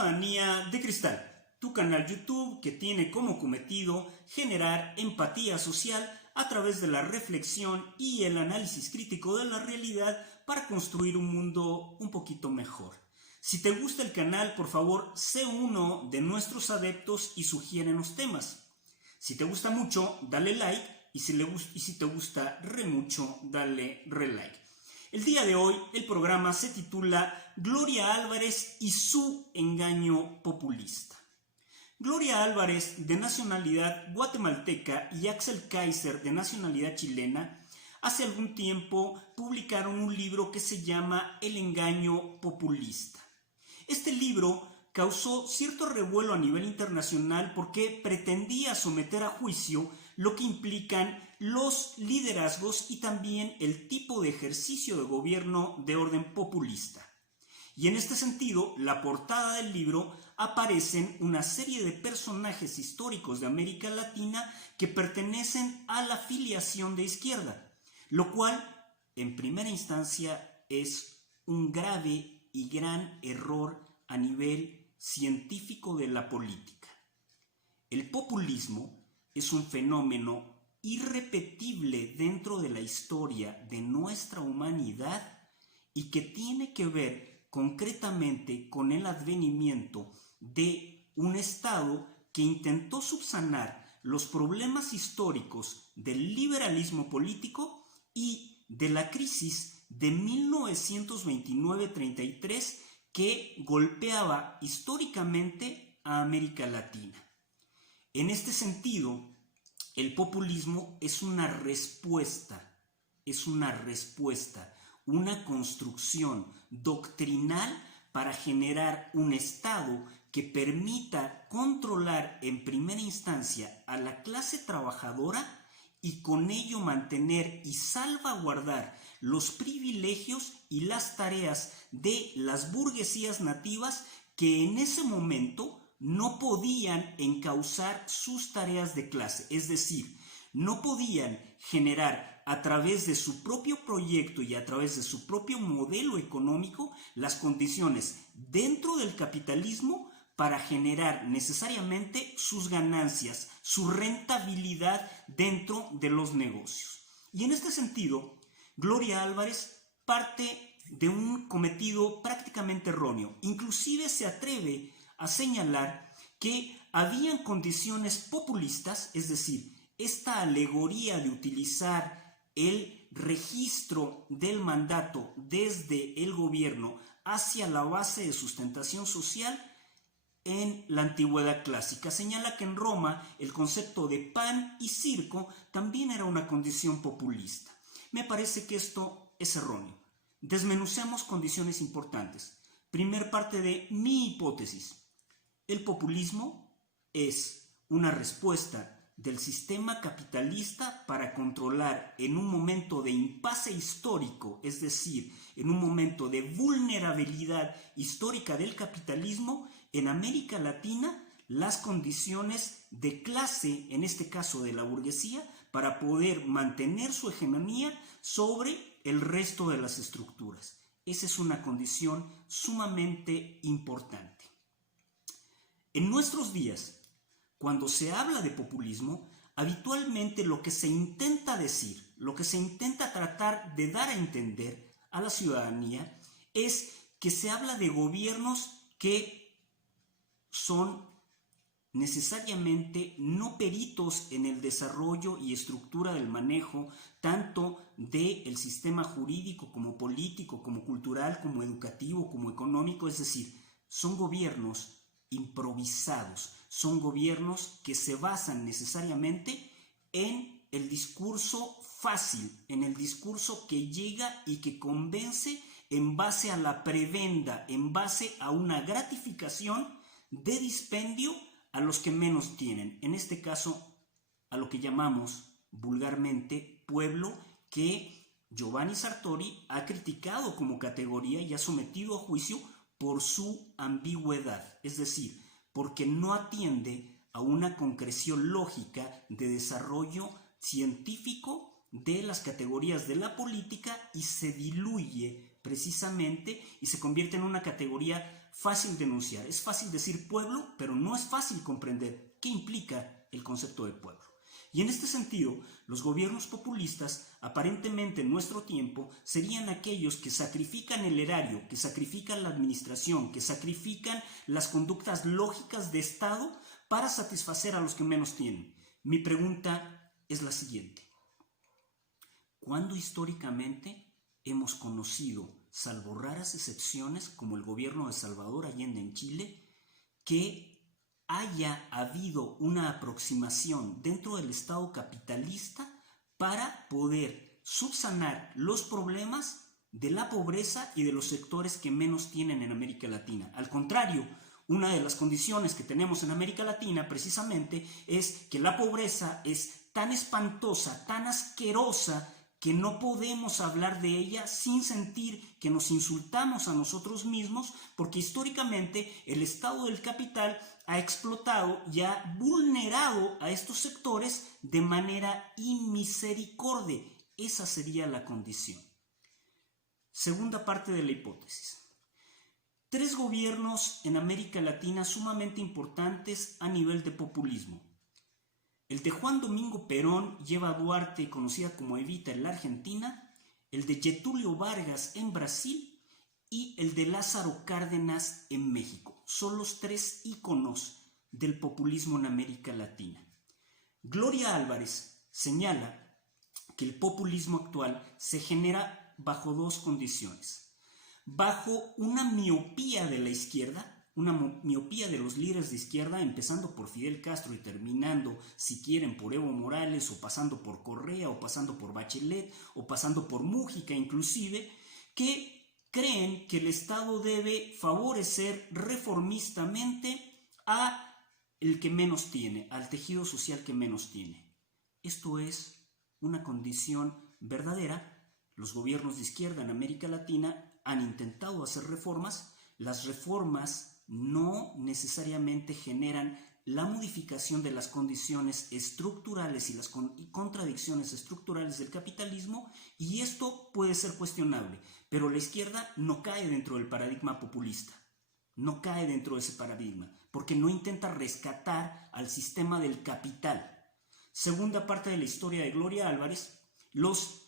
Ciudadanía de Cristal, tu canal YouTube que tiene como cometido generar empatía social a través de la reflexión y el análisis crítico de la realidad para construir un mundo un poquito mejor. Si te gusta el canal, por favor, sé uno de nuestros adeptos y sugiérenos temas. Si te gusta mucho, dale like y si te gusta re mucho, dale re-like. El día de hoy el programa se titula Gloria Álvarez y su engaño populista. Gloria Álvarez, de nacionalidad guatemalteca, y Axel Kaiser, de nacionalidad chilena, hace algún tiempo publicaron un libro que se llama El engaño populista. Este libro causó cierto revuelo a nivel internacional porque pretendía someter a juicio lo que implican los liderazgos y también el tipo de ejercicio de gobierno de orden populista. Y en este sentido, la portada del libro aparecen una serie de personajes históricos de América Latina que pertenecen a la filiación de izquierda, lo cual, en primera instancia, es un grave y gran error a nivel científico de la política. El populismo es un fenómeno irrepetible dentro de la historia de nuestra humanidad y que tiene que ver concretamente con el advenimiento de un Estado que intentó subsanar los problemas históricos del liberalismo político y de la crisis de 1929-33 que golpeaba históricamente a América Latina. En este sentido, el populismo es una respuesta, una construcción doctrinal para generar un Estado que permita controlar en primera instancia a la clase trabajadora y con ello mantener y salvaguardar los privilegios y las tareas de las burguesías nativas que en ese momento no podían encauzar sus tareas de clase, es decir, no podían generar a través de su propio proyecto y a través de su propio modelo económico las condiciones dentro del capitalismo para generar necesariamente sus ganancias, su rentabilidad dentro de los negocios. Y en este sentido, Gloria Álvarez parte de un cometido prácticamente erróneo. Inclusive se atreve a señalar que habían condiciones populistas, es decir, esta alegoría de utilizar el registro del mandato desde el gobierno hacia la base de sustentación social en la antigüedad clásica. Señala que en Roma el concepto de pan y circo también era una condición populista. Me parece que esto es erróneo. Desmenucemos condiciones importantes. Primer parte de mi hipótesis. El populismo es una respuesta del sistema capitalista para controlar en un momento de impasse histórico, es decir, en un momento de vulnerabilidad histórica del capitalismo, en América Latina, las condiciones de clase, en este caso de la burguesía, para poder mantener su hegemonía sobre el resto de las estructuras. Esa es una condición sumamente importante. En nuestros días, cuando se habla de populismo, habitualmente lo que se intenta decir, lo que se intenta tratar de dar a entender a la ciudadanía es que se habla de gobiernos que son necesariamente no peritos en el desarrollo y estructura del manejo tanto del sistema jurídico como político, como cultural, como educativo, como económico, es decir, son gobiernos improvisados, son gobiernos que se basan necesariamente en el discurso fácil, en el discurso que llega y que convence en base a la prebenda, en base a una gratificación de dispendio a los que menos tienen, en este caso a lo que llamamos vulgarmente pueblo, que Giovanni Sartori ha criticado como categoría y ha sometido a juicio por su ambigüedad, es decir, porque no atiende a una concreción lógica de desarrollo científico de las categorías de la política y se diluye precisamente, y se convierte en una categoría fácil de enunciar. Es fácil decir pueblo, pero no es fácil comprender qué implica el concepto de pueblo. Y en este sentido, los gobiernos populistas, aparentemente en nuestro tiempo, serían aquellos que sacrifican el erario, que sacrifican la administración, que sacrifican las conductas lógicas de Estado para satisfacer a los que menos tienen. Mi pregunta es la siguiente: ¿cuándo históricamente hemos conocido, salvo raras excepciones como el gobierno de Salvador Allende en Chile, que haya habido una aproximación dentro del Estado capitalista para poder subsanar los problemas de la pobreza y de los sectores que menos tienen en América Latina? Al contrario, una de las condiciones que tenemos en América Latina precisamente es que la pobreza es tan espantosa, tan asquerosa, que no podemos hablar de ella sin sentir que nos insultamos a nosotros mismos, porque históricamente el Estado del capital ha explotado y ha vulnerado a estos sectores de manera inmisericordia. Esa sería la condición. Segunda parte de la hipótesis. 3 gobiernos en América Latina sumamente importantes a nivel de populismo. El de Juan Domingo Perón y Eva Duarte, conocida como Evita en la Argentina, el de Getúlio Vargas en Brasil y el de Lázaro Cárdenas en México. Son los 3 íconos del populismo en América Latina. Gloria Álvarez señala que el populismo actual se genera bajo 2 condiciones. Bajo una miopía de la izquierda, una miopía de los líderes de izquierda, empezando por Fidel Castro y terminando, si quieren, por Evo Morales, o pasando por Correa, o pasando por Bachelet, o pasando por Mújica inclusive, que creen que el Estado debe favorecer reformistamente a el que menos tiene, al tejido social que menos tiene. Esto es una condición verdadera. Los gobiernos de izquierda en América Latina han intentado hacer reformas. Las reformas no necesariamente generan la modificación de las condiciones estructurales y las contradicciones estructurales del capitalismo, y esto puede ser cuestionable, pero la izquierda no cae dentro del paradigma populista, no cae dentro de ese paradigma, porque no intenta rescatar al sistema del capital. Segunda parte de la historia de Gloria Álvarez, los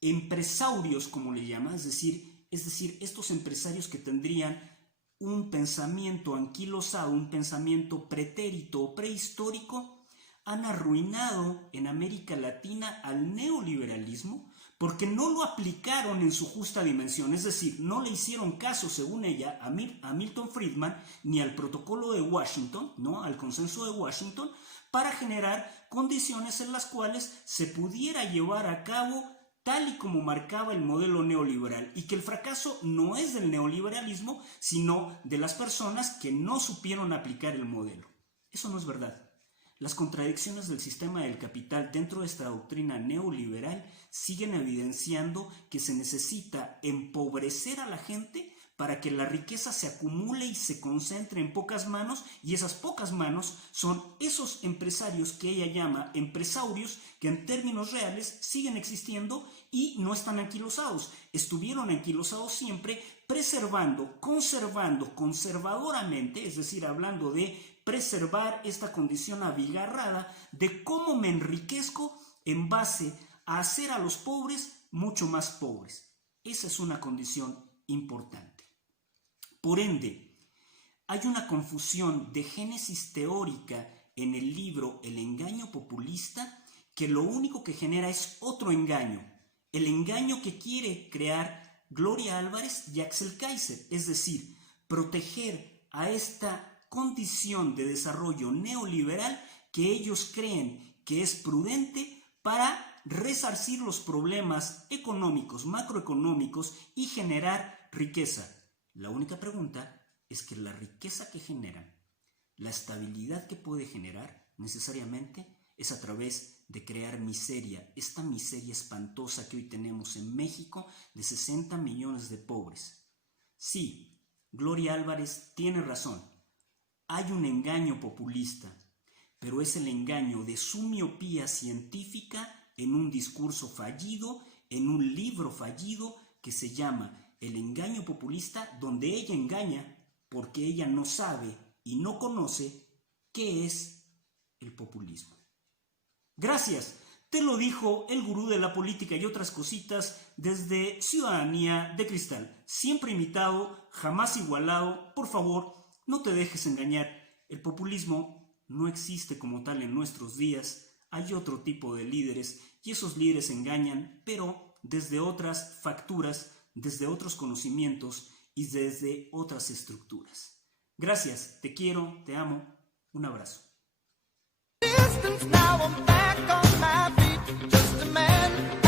empresarios, como le llama, es decir, estos empresarios que tendrían un pensamiento anquilosado, un pensamiento pretérito o prehistórico, han arruinado en América Latina al neoliberalismo porque no lo aplicaron en su justa dimensión, es decir, no le hicieron caso, según ella, a Milton Friedman ni al protocolo de Washington, ¿no?, al consenso de Washington, para generar condiciones en las cuales se pudiera llevar a cabo tal y como marcaba el modelo neoliberal, y que el fracaso no es del neoliberalismo, sino de las personas que no supieron aplicar el modelo. Eso no es verdad. Las contradicciones del sistema del capital dentro de esta doctrina neoliberal siguen evidenciando que se necesita empobrecer a la gente para que la riqueza se acumule y se concentre en pocas manos, y esas pocas manos son esos empresarios que ella llama empresarios, que en términos reales siguen existiendo y no están anquilosados. Estuvieron anquilosados siempre, preservando, conservando conservadoramente, es decir, hablando de preservar esta condición abigarrada de cómo me enriquezco en base a hacer a los pobres mucho más pobres. Esa es una condición importante. Por ende, hay una confusión de génesis teórica en el libro El engaño populista, que lo único que genera es otro engaño, el engaño que quiere crear Gloria Álvarez y Axel Kaiser, es decir, proteger a esta condición de desarrollo neoliberal que ellos creen que es prudente para resarcir los problemas económicos, macroeconómicos, y generar riqueza. La única pregunta es que la riqueza que generan, la estabilidad que puede generar, necesariamente es a través de crear miseria, esta miseria espantosa que hoy tenemos en México de 60 millones de pobres. Sí, Gloria Álvarez tiene razón, hay un engaño populista, pero es el engaño de su miopía científica en un discurso fallido, en un libro fallido que se llama el engaño populista, donde ella engaña porque ella no sabe y no conoce qué es el populismo. Gracias. Te lo dijo el gurú de la política y otras cositas desde Ciudadanía de Cristal. Siempre imitado, jamás igualado. Por favor, no te dejes engañar. El populismo no existe como tal en nuestros días. Hay otro tipo de líderes y esos líderes engañan, pero desde otras facturas, desde otros conocimientos y desde otras estructuras. Gracias, te quiero, te amo. Un abrazo. Now I'm back on my feet, just a man.